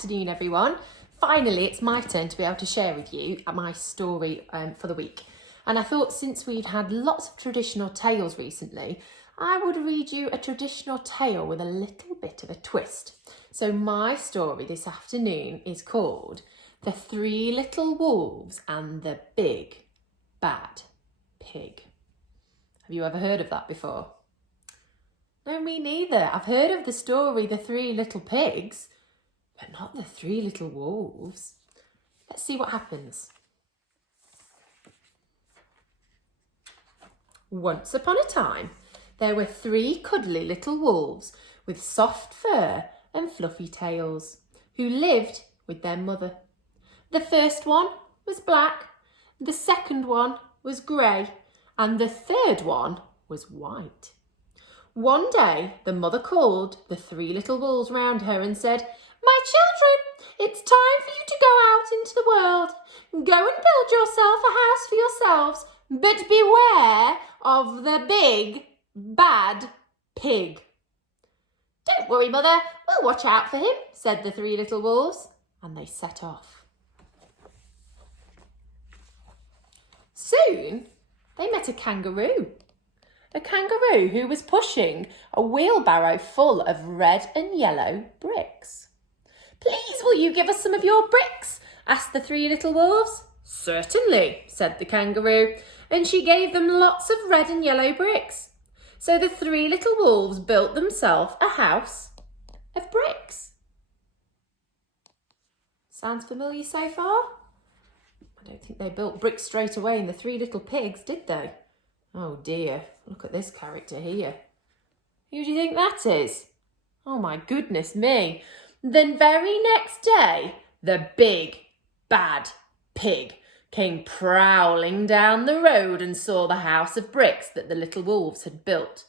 afternoon, everyone. Finally, it's my turn to be able to share with you my story for the week. And I thought since we've had lots of traditional tales recently, I would read you a traditional tale with a little bit of a twist. So my story this afternoon is called The Three Little Wolves and the Big Bad Pig. Have you ever heard of that before? No, me neither. I've heard of the story The Three Little Pigs, but not The Three Little Wolves. Let's see what happens. Once upon a time, there were three cuddly little wolves with soft fur and fluffy tails who lived with their mother. The first one was black, the second one was grey, and the third one was white. One day, the mother called the three little wolves round her and said, "My children, it's time for you to go out into the world. Go and build yourself a house for yourselves, but beware of the big, bad pig." "Don't worry, mother, we'll watch out for him," said the three little wolves, and they set off. Soon, they met a kangaroo who was pushing a wheelbarrow full of red and yellow bricks. "Please, will you give us some of your bricks?" asked the three little wolves. "Certainly," said the kangaroo, and she gave them lots of red and yellow bricks. So the three little wolves built themselves a house of bricks. Sounds familiar so far? I don't think they built bricks straight away in the Three Little Pigs, did they? Oh dear, look at this character here. Who do you think that is? Oh my goodness me. The very next day, the big, bad pig came prowling down the road and saw the house of bricks that the little wolves had built.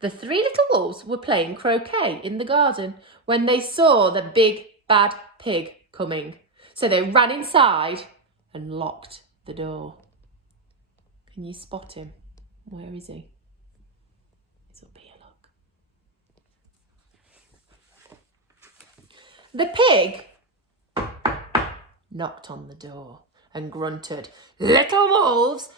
The three little wolves were playing croquet in the garden when they saw the big, bad pig coming. So they ran inside and locked the door. Can you spot him? Where is he? He's up here, look. The pig knocked on the door and grunted, little wolves,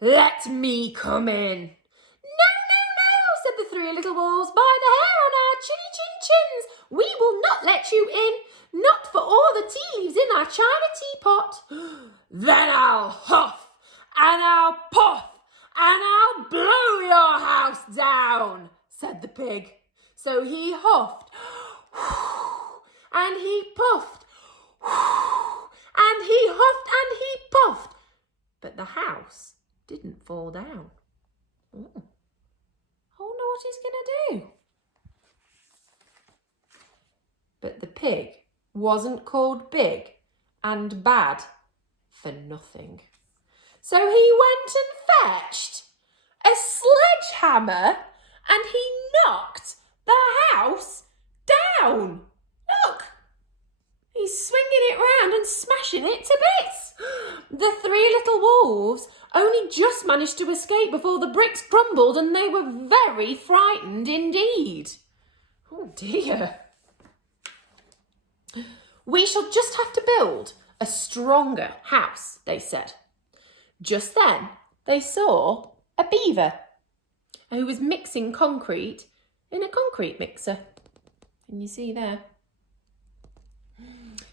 let me come in." "No, no, no," said the three little wolves, "by the hair on our chinny-chin-chins, we will not let you in, not for all the teas in our china teapot." "Then I'll huff, and I'll puff, and I'll blow your house down," said the pig. So he huffed, and he puffed, and he huffed and he puffed, but the house didn't fall down. Oh, I wonder what he's going to do. But the pig wasn't called big and bad for nothing. So he went and fetched a sledgehammer and he knocked the house down. Look, he's swinging it round and smashing it to bits. The three little wolves only just managed to escape before the bricks crumbled and they were very frightened indeed. Oh dear. "We shall just have to build a stronger house," they said. Just then, they saw a beaver who was mixing concrete in a concrete mixer. Can you see there?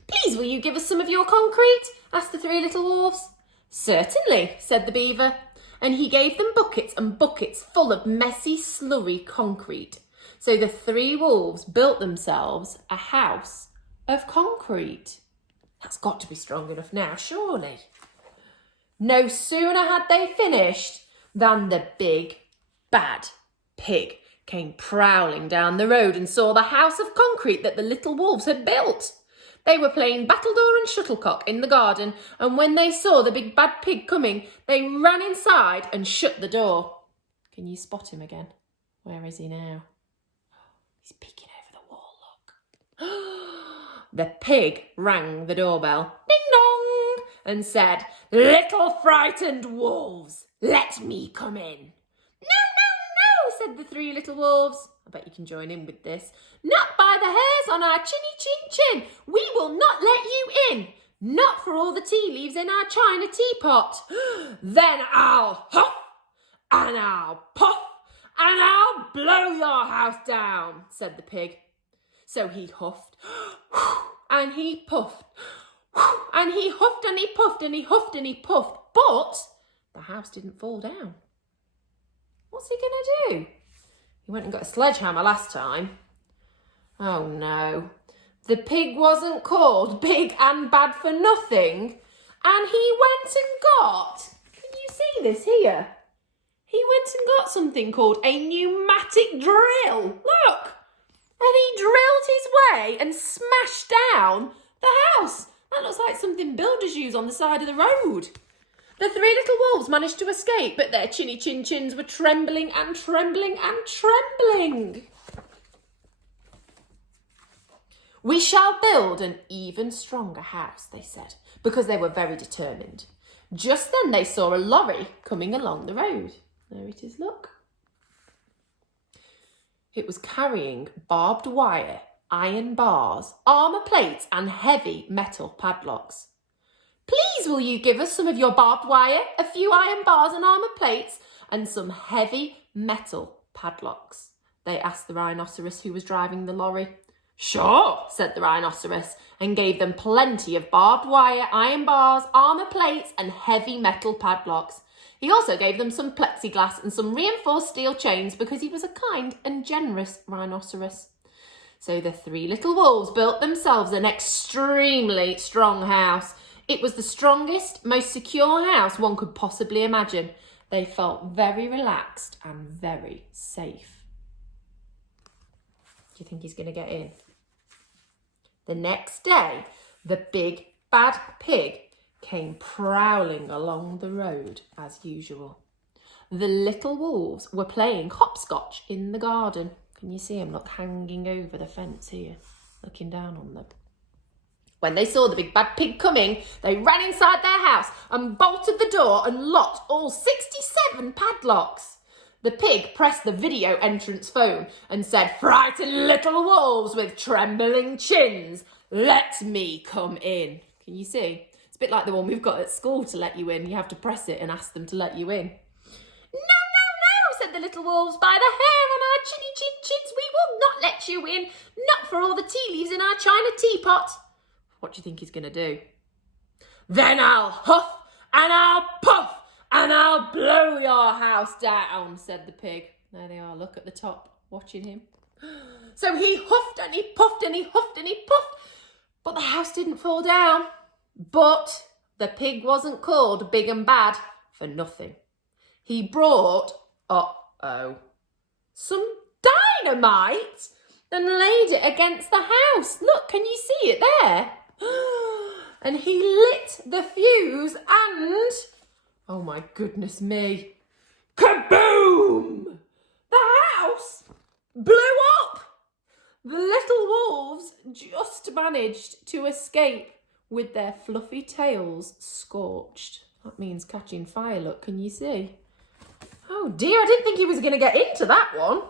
"Please, will you give us some of your concrete?" asked the three little wolves. "Certainly," said the beaver, and he gave them buckets and buckets full of messy, slurry concrete. So the three wolves built themselves a house of concrete. That's got to be strong enough now, surely. No sooner had they finished than the big, bad pig came prowling down the road and saw the house of concrete that the little wolves had built. They were playing battledore and shuttlecock in the garden, and when they saw the big, bad pig coming, they ran inside and shut the door. Can you spot him again? Where is he now? He's peeking over the wall, look. The pig rang the doorbell, ding dong, and said, "Little frightened wolves, let me come in." "No, no, no," said said the three little wolves. I bet you can join in with this. Not by the hairs on our chinny chin chin. We will not let you in. Not for all the tea leaves in our china teapot. Then I'll huff and I'll puff and I'll blow your house down, said the pig. So he huffed and he puffed and he huffed and he puffed and he huffed and he puffed, but the house didn't fall down. What's he going to do? He went and got a sledgehammer last time. Oh no, the pig wasn't called big and bad for nothing, and he went and got, can you see this here? He went and got something called a pneumatic drill. Look! And he drilled his way and smashed down the house. That looks like something builders use on the side of the road. The three little wolves managed to escape, but their chinny chin chins were trembling and trembling and trembling. We shall build an even stronger house, they said, because they were very determined. Just then they saw a lorry coming along the road. There it is, look. It was carrying barbed wire, iron bars, armour plates and heavy metal padlocks. Please will you give us some of your barbed wire, a few iron bars and armour plates and some heavy metal padlocks? They asked the rhinoceros who was driving the lorry. Sure, said the rhinoceros, and gave them plenty of barbed wire, iron bars, armour plates and heavy metal padlocks. He also gave them some plexiglass and some reinforced steel chains because he was a kind and generous rhinoceros. So the three little wolves built themselves an extremely strong house. It was the strongest, most secure house one could possibly imagine. They felt very relaxed and very safe. Do you think he's going to get in? The next day, the big bad pig came prowling along the road as usual. The little wolves were playing hopscotch in the garden. Can you see him, look, hanging over the fence here, looking down on them? When they saw the big bad pig coming, they ran inside their house and bolted the door and locked all 67 padlocks. The pig pressed the video entrance phone and said, "Frightened little wolves with trembling chins, let me come in." Can you see? It's a bit like the one we've got at school to let you in. You have to press it and ask them to let you in. "No, no, no," said the little wolves. "By the hair on our chinny chin chins, we will not let you in. Not for all the tea leaves in our china teapot." What do you think he's going to do? "Then I'll huff and I'll puff and I'll blow your house down," said the pig. There they are, look at the top, watching him. So he huffed and he puffed and he huffed and he puffed, but the house didn't fall down. But the pig wasn't called big and bad for nothing. He brought, some dynamite and laid it against the house. Look, can you see it there? And he lit the fuse and, oh my goodness me, kaboom! The house blew up. The little wolves just managed to escape with their fluffy tails scorched. That means catching fire, look, can you see? Oh dear, I didn't think he was going to get into that one.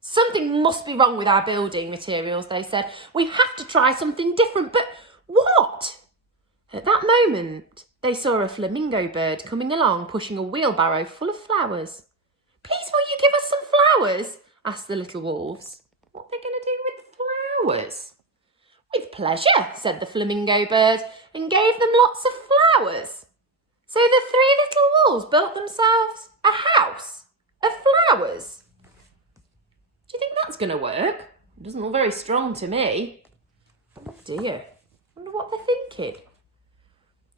Something must be wrong with our building materials, they said. We have to try something different, but what? At that moment, they saw a flamingo bird coming along, pushing a wheelbarrow full of flowers. "Please, will you give us some flowers?" asked the little wolves. What are they going to do with flowers? "With pleasure," said the flamingo bird, and gave them lots of flowers. So the three little wolves built themselves a house of flowers. Do you think that's going to work? It doesn't look very strong to me. Oh dear, I wonder what they're thinking.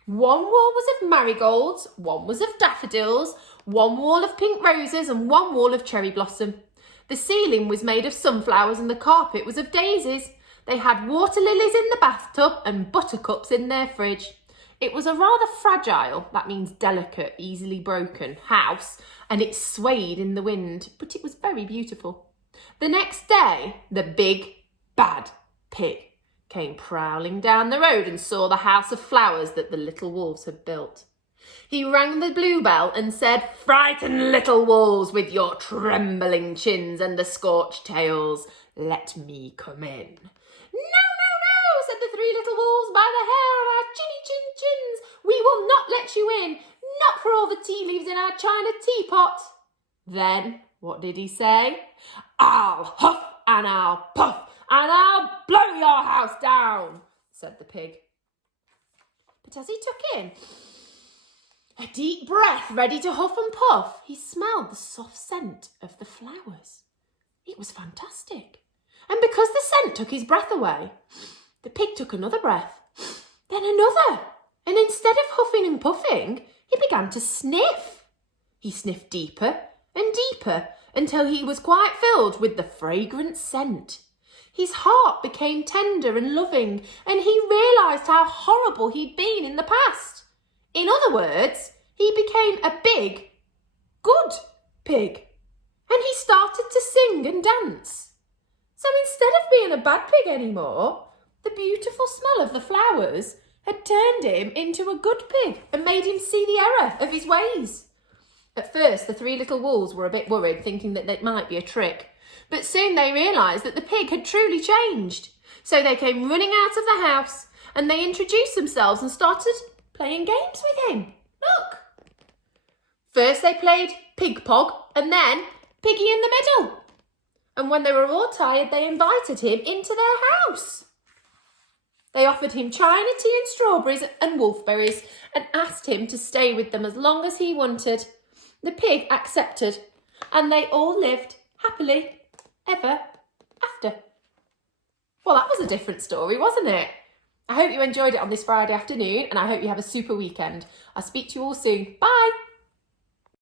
One wall was of marigolds, one was of daffodils, one wall of pink roses and one wall of cherry blossom. The ceiling was made of sunflowers and the carpet was of daisies. They had water lilies in the bathtub and buttercups in their fridge. It was a rather fragile, that means delicate, easily broken, house, and it swayed in the wind, but it was very beautiful. The next day, the big, bad pig came prowling down the road and saw the house of flowers that the little wolves had built. He rang the bluebell and said, "Frighten little wolves with your trembling chins and the scorched tails. Let me come in." "No, no, no," said the three little wolves, "by the hair of our chinny chin chins. We will not let you in, not for all the tea leaves in our china teapot." Then, what did he say? "I'll huff and I'll puff and I'll blow your house down," said the pig. But as he took in a deep breath, ready to huff and puff, he smelled the soft scent of the flowers. It was fantastic. And because the scent took his breath away, the pig took another breath, then another. And instead of huffing and puffing, he began to sniff. He sniffed deeper and deeper until he was quite filled with the fragrant scent. His heart became tender and loving, and he realised how horrible he'd been in the past. In other words, he became a big, good pig, and he started to sing and dance. So instead of being a bad pig anymore, the beautiful smell of the flowers had turned him into a good pig and made him see the error of his ways. At first, the three little wolves were a bit worried, thinking that it might be a trick. But soon they realised that the pig had truly changed. So they came running out of the house and they introduced themselves and started playing games with him. Look! First they played Pig Pog and then Piggy in the Middle. And when they were all tired, they invited him into their house. They offered him china tea and strawberries and wolfberries and asked him to stay with them as long as he wanted. The pig accepted and they all lived happily ever after. Well, that was a different story, wasn't it? I hope you enjoyed it on this Friday afternoon and I hope you have a super weekend. I'll speak to you all soon. Bye!